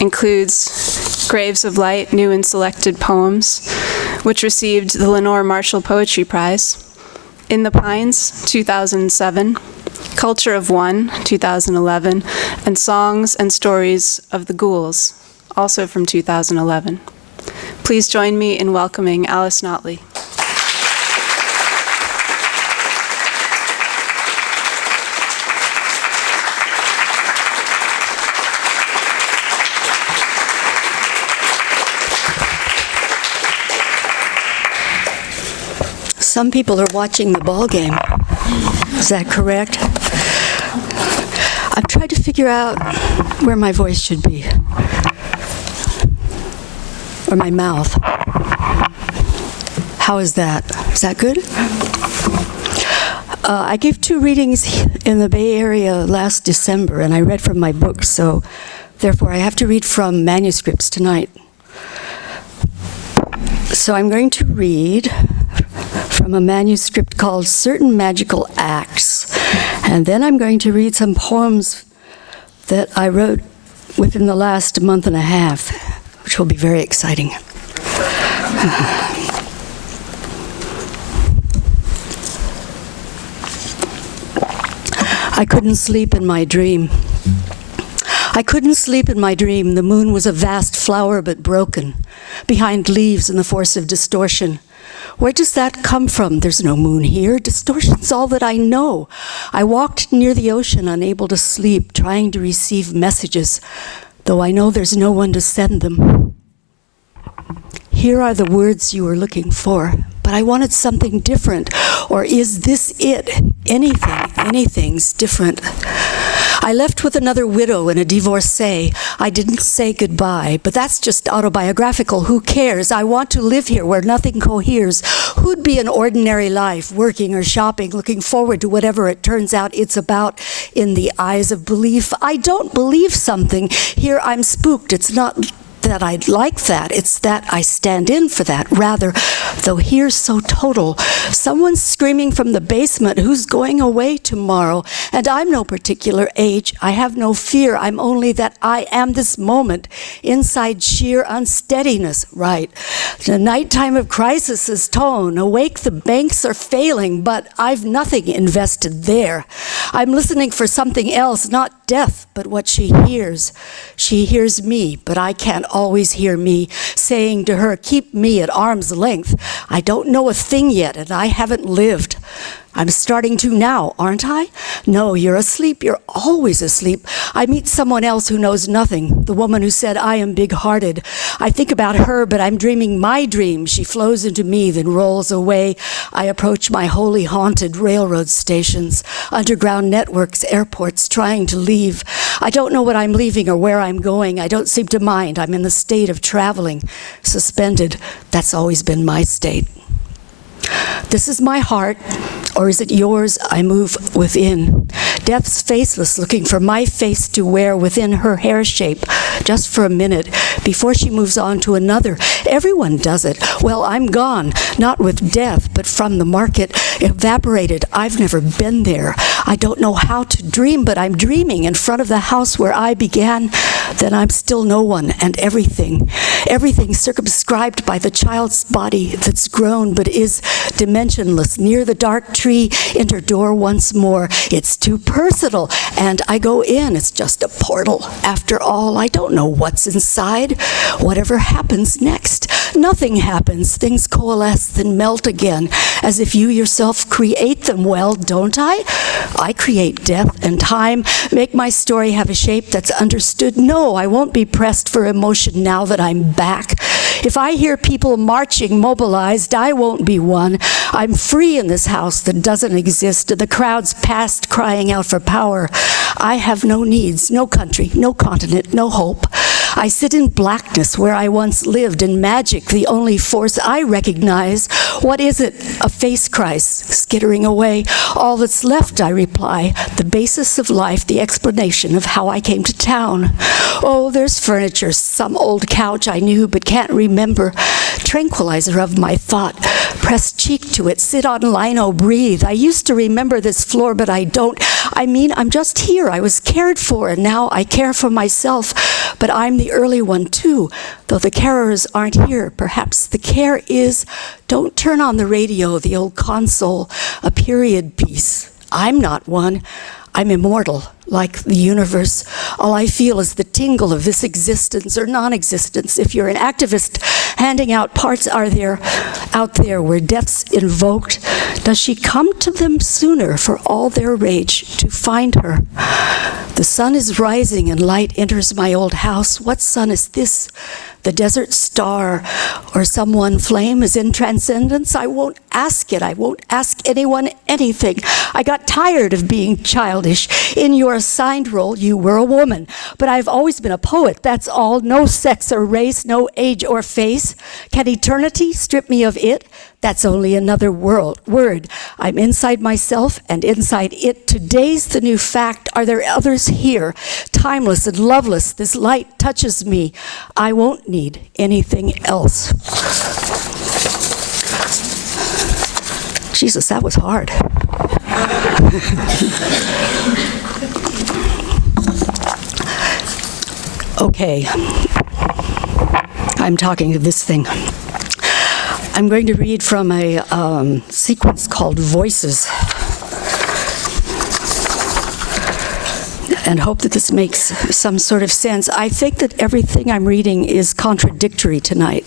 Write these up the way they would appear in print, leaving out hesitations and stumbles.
includes Graves of Light, New and Selected Poems, which received the Lenore Marshall Poetry Prize, In the Pines, 2007, Culture of One, 2011, and Songs and Stories of the Ghouls, also from 2011. Please join me in welcoming Alice Notley. Some people are watching the ball game. Is that correct? I've tried to figure out where my voice should be, or my mouth. How is that? Is that good? I gave 2 readings in the Bay Area last December, and I read from my books, so therefore I have to read from manuscripts tonight. So I'm going to read from a manuscript called Certain Magical Acts. And then I'm going to read some poems that I wrote within the last month and a half, which will be very exciting. I couldn't sleep in my dream. I couldn't sleep in my dream. The moon was a vast flower but broken, behind leaves and the force of distortion. Where does that come from? There's no moon here. Distortion's all that I know. I walked near the ocean, unable to sleep, trying to receive messages, though I know there's no one to send them. Here are the words you were looking for, but I wanted something different. Or is this it? Anything's different. I left with another widow and a divorcee. I didn't say goodbye, but that's just autobiographical. Who cares? I want to live here where nothing coheres. Who'd be an ordinary life, working or shopping, looking forward to whatever it turns out it's about in the eyes of belief? I don't believe something. Here I'm spooked. It's not that I'd like that, it's that I stand in for that, rather, though here's so total. Someone's screaming from the basement, who's going away tomorrow? And I'm no particular age, I have no fear, I'm only that I am this moment, inside sheer unsteadiness, right. The nighttime of crisis's tone, awake the banks are failing, but I've nothing invested there. I'm listening for something else, not death, but what she hears. She hears me, but I can't always hear me, saying to her, keep me at arm's length. I don't know a thing yet, and I haven't lived. I'm starting to now, aren't I? No, you're asleep. You're always asleep. I meet someone else who knows nothing, the woman who said I am big-hearted. I think about her, but I'm dreaming my dream. She flows into me, then rolls away. I approach my wholly haunted railroad stations, underground networks, airports, trying to leave. I don't know what I'm leaving or where I'm going. I don't seem to mind. I'm in the state of traveling, suspended. That's always been my state. This is my heart, or is it yours? I move within. Death's faceless, looking for my face to wear within her hair shape, just for a minute, before she moves on to another. Everyone does it. Well, I'm gone, not with death, but from the market, evaporated. I've never been there. I don't know how to dream, but I'm dreaming in front of the house where I began. Then I'm still no one, and everything circumscribed by the child's body that's grown but is dimensionless. Near the dark tree, enter door once more. It's too personal, and I go in. It's just a portal. After all, I don't know what's inside. Whatever happens next, nothing happens. Things coalesce, then melt again, as if you yourself create them. Well, don't I? I create death and time, make my story have a shape that's understood. No, I won't be pressed for emotion now that I'm back. If I hear people marching, mobilized, I won't be one. I'm free in this house that doesn't exist, and the crowds past crying out for power. I have no needs, no country, no continent, no hope. I sit in blackness where I once lived, in magic, the only force I recognize. What is it? A face Christ, skittering away. All that's left, I reply, the basis of life, the explanation of how I came to town. Oh, there's furniture, some old couch I knew but can't remember. tranquilizer of my thought. Press cheek to it, sit on lino, breathe. I used to remember this floor, but I don't. I mean, I'm just here. I was cared for, and now I care for myself. But I'm the early one, too, though the carers aren't here. Perhaps the care is, don't turn on the radio, the old console, a period piece. I'm not one. I'm immortal, like the universe. All I feel is the tingle of this existence or non-existence. If you're an activist handing out parts out there where death's invoked, does she come to them sooner for all their rage to find her? The sun is rising and light enters my old house. What sun is this? The desert star or some one flame is in transcendence? I won't ask it. I won't ask anyone anything. I got tired of being childish. In your assigned role, you were a woman. But I've always been a poet, that's all. No sex or race, no age or face. Can eternity strip me of it? That's only another word. I'm inside myself and inside it. Today's the new fact. Are there others here? Timeless and loveless, this light touches me. I won't need anything else. Jesus, that was hard. Okay. I'm talking to this thing. I'm going to read from a sequence called Voices, and hope that this makes some sort of sense. I think that everything I'm reading is contradictory tonight.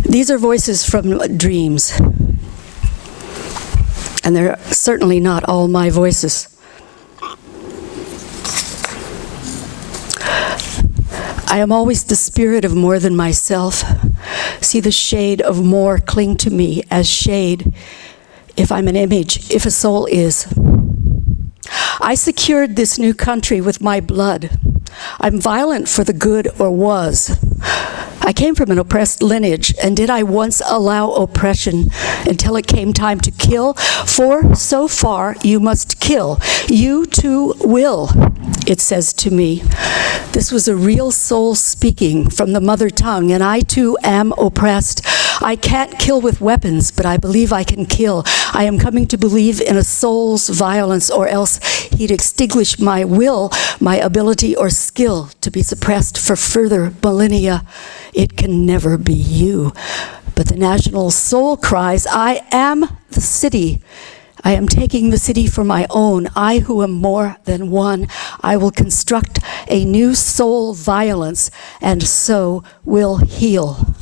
These are voices from dreams, and they're certainly not all my voices. I am always the spirit of more than myself. See the shade of more cling to me as shade. If I'm an image, if a soul is. I secured this new country with my blood. I'm violent for the good, or was. I came from an oppressed lineage, and did I once allow oppression until it came time to kill? For so far you must kill. You too will, it says to me. This was a real soul speaking from the mother tongue, and I too am oppressed. I can't kill with weapons, but I believe I can kill. I am coming to believe in a soul's violence, or else he'd extinguish my will, my ability or skill to be suppressed for further millennia. It can never be you. But the national soul cries, I am the city. I am taking the city for my own. I who am more than one. I will construct a new soul violence, and so will heal.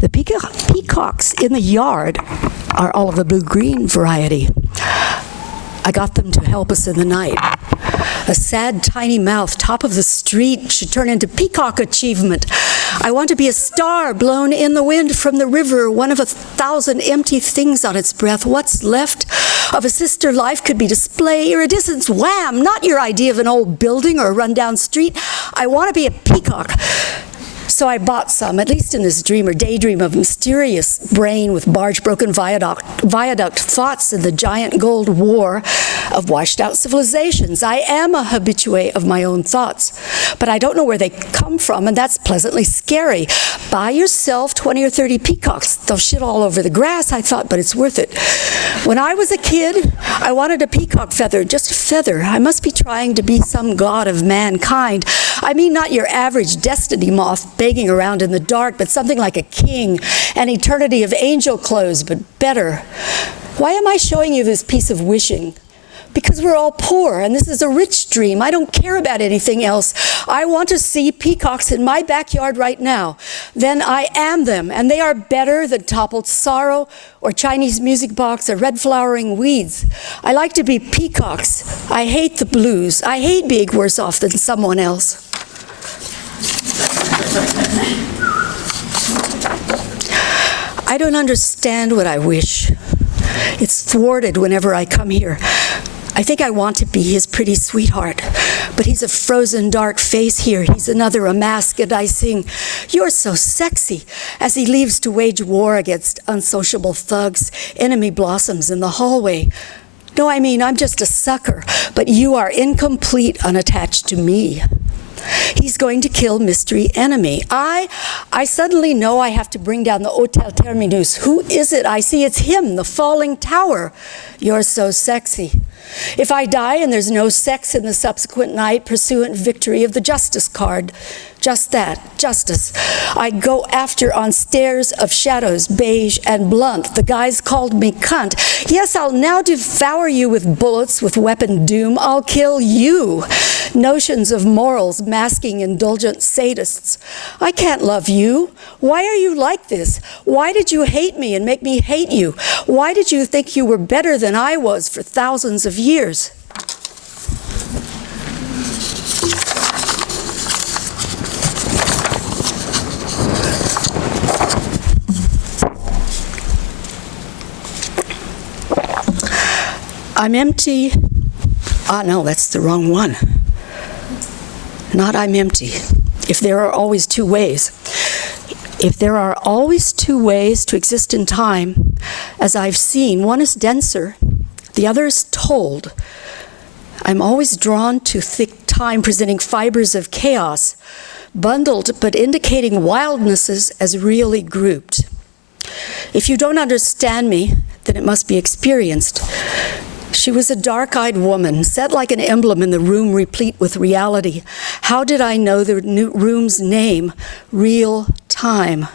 The peacocks in the yard are all of the blue-green variety. I got them to help us in the night. A sad, tiny mouth, top of the street, should turn into peacock achievement. I want to be a star blown in the wind from the river, one of 1,000 empty things on its breath. What's left of a sister life could be display, iridescence, wham! Not your idea of an old building or a rundown street. I want to be a peacock. So I bought some, at least in this dream or daydream of mysterious brain with barge-broken viaduct thoughts in the giant gold war of washed-out civilizations. I am a habitué of my own thoughts, but I don't know where they come from, and that's pleasantly scary. Buy yourself 20 or 30 peacocks. They'll shit all over the grass, I thought, but it's worth it. When I was a kid, I wanted a peacock feather, just a feather. I must be trying to be some god of mankind. I mean, not your average destiny moth begging around in the dark, but something like a king, an eternity of angel clothes, but better. Why am I showing you this piece of wishing? Because we're all poor, and this is a rich dream. I don't care about anything else. I want to see peacocks in my backyard right now. Then I am them, and they are better than toppled sorrow or Chinese music box or red flowering weeds. I like to be peacocks. I hate the blues. I hate being worse off than someone else. I don't understand what I wish. It's thwarted whenever I come here. I think I want to be his pretty sweetheart, but he's a frozen dark face here. He's another, a mask, and I sing, "You're so sexy," as he leaves to wage war against unsociable thugs, enemy blossoms in the hallway. No, I mean, I'm just a sucker, but you are incomplete unattached to me. He's going to kill mystery enemy. I suddenly know I have to bring down the Hotel Terminus. Who is it? I see it's him, the falling tower. You're so sexy. If I die and there's no sex in the subsequent night, pursuant victory of the justice card. Just that, justice. I go after on stairs of shadows, beige and blunt. The guys called me cunt. Yes, I'll now devour you with bullets, with weapon doom. I'll kill you. Notions of morals masking indulgent sadists. I can't love you. Why are you like this? Why did you hate me and make me hate you? Why did you think you were better than I was for thousands of years? I'm empty. No, that's the wrong one. Not I'm empty. If there are always two ways. If there are always two ways to exist in time, as I've seen, one is denser, the other is told. I'm always drawn to thick time presenting fibers of chaos, bundled but indicating wildnesses as really grouped. If you don't understand me, then it must be experienced. She was a dark-eyed woman, set like an emblem in the room replete with reality. How did I know the room's name? Real time.